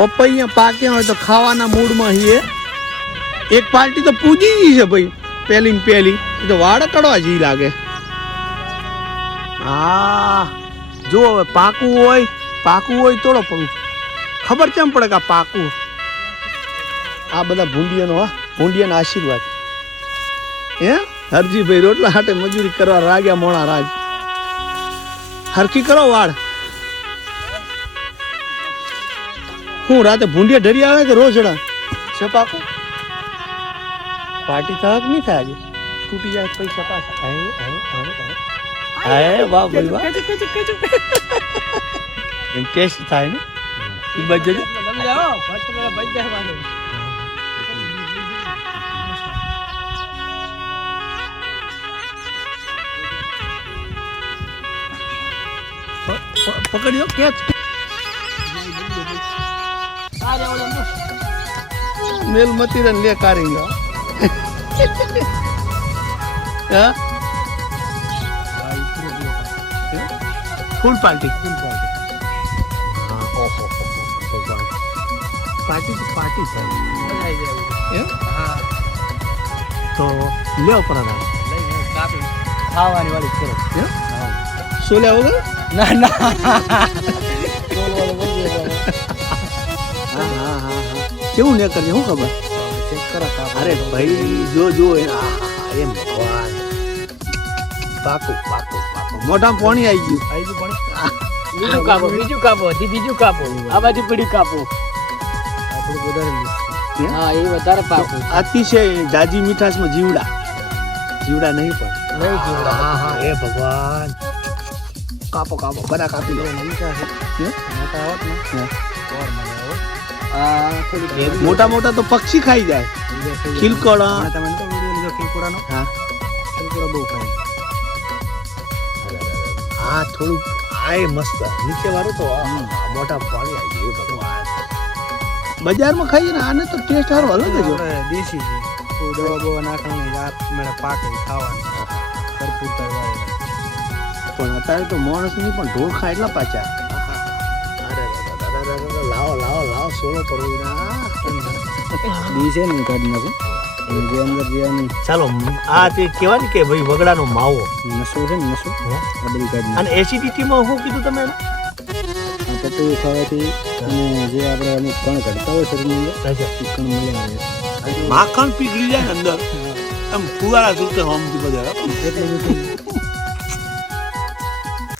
પપૈયા પાક્યા હોય તો ખાવાના મૂડમાં છીએ. એક પાર્ટી તો પૂજી ગઈ છે ભાઈ, પહેલી ને પહેલી. એ તો વાળ કડવા જી લાગે. હા જો હવે પાકું હોય તોડો, પણ ખબર કેમ પડે કે આ પાકું? આ બધા ભૂંડિયાના આશીર્વાદ. હે હરજીભાઈ રોટલા હાટે મજૂરી કરવા રાગ્યા મોણા રાજ. હરખી કરો વાળ. હું રાતે ભૂંડિયા ઢરી આવે કે રોજડા છે પાકું? પાર્ટી થક નહીં થાય આજે? તૂટી જાય પૈસા પાછા. વાહ ભાઈ વાહ. એમ ટેસ્ટ થાય ને એ બાજુ પકડ્યો કેચ. મેલ મતી રે લે કારી હા ફૂલ પાર્ટી. પાર્ટી એમ તો લ્યો પરાના ખાવાની વાળી કરો. સોલ્યા વગર ના કેવું ને કરજે શું ખબર. અરે ભાઈ જો એમ ભગવાન પાકું મોઢામાં પાણી આવી ગયું. બીજું કાપો આ બાજુ પીડ્યું કાપો. હા એ વધારે પાકું. અતિશય જાજી મીઠાશમાં જીવડા નહીં પણ હા એ ભગવાન. કાપો બધા કાપી લો. મોટા તો પક્ષી ખાઈ જાય. ખીલકોડા હા થોડું આ મસ્ત નીચે વાળું તો મોટા પાણી આવી ગયું. ભગવાન બજારમાં ખાઈએ ને આને તો ટેસ્ટ સારો અલગ જ હોય. દેશી દવા બવા નાખવાની રાત મેળે પાકે ખાવાનું ભરપૂર કરવાનું. પણ અત્યારે તો માણસ ની પણ ઢોળ ખાય એટલા પાછા. લાવો સોલો પડો દી છે ને કાઢી નાખું જે અંદર જે ચાલો. આ તે કહેવાય ને કે ભાઈ વગડાનો માવો નસો છે ને નસો આ બધી કાઢી. અને એસિડિટીમાં શું કીધું તમે? પપૈયું ખાવાથી અને જે આપણે અમુક કણ કાઢતા હોય શરીરની અંદર કણ મળે માખણ પીગળી જાય ને અંદર એમ ફુવારા સુરતે હોમથી બધા એટલે